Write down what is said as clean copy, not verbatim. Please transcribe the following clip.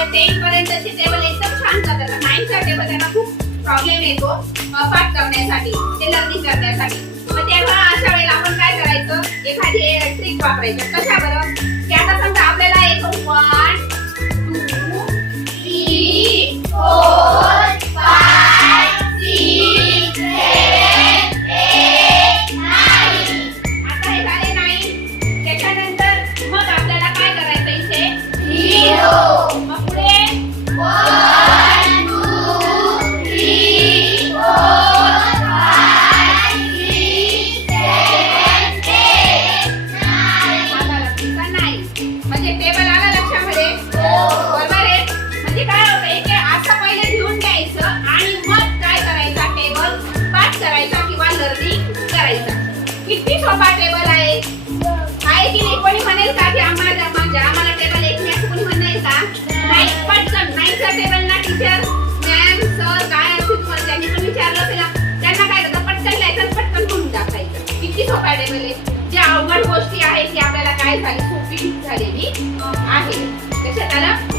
आपलं 10 पर्यंतचे टेबल एकदम छान जातात. 9 चा टेबल त्यांना खूप प्रॉब्लेम येतो पाठ करण्यासाठी, ते लर्निंग करण्यासाठी. मग तेव्हा अशा वेळेला आपण काय करायचं, एखादी ट्रिक वापरायचं. कशा बरं, की आता समजा आपल्याला एक 1 2 3 4 5 6 7 8 9. आता हे झाले 9. त्याच्यानंतर मग आपल्याला काय करायचं इथे 0. मग पुढे 1 2 3 4 5 6 7 8 9. आला लक्षात नाही, म्हणजे टेबल आला लक्षामध्ये. बरोबर आहे. म्हणजे काय होतं की असं पहिले लिहून घ्यायचं आणि मग काय करायचा, टेबल पाठ करायचा किंवा लर्निंग करायचा. किती सोपा टेबल आहे की नाही? कोणी म्हणेल का की आम्हाला टेबल येत नाही, कोणी म्हणेल का? नाही. पटकन 9चा टेबल ना टीचर मॅम सर काय असेल तुम्हाला त्यांनी पण विचारलं असेल ना, त्यांना काय करतं, पटकन लिहायचं, पटकन करून टाकायचं. किती सोपा टेबल आहे. ज्या अवघड गोष्टी आहेत ती आपल्याला काय झाली, सोपी झालेली आहे. लक्षात आलं?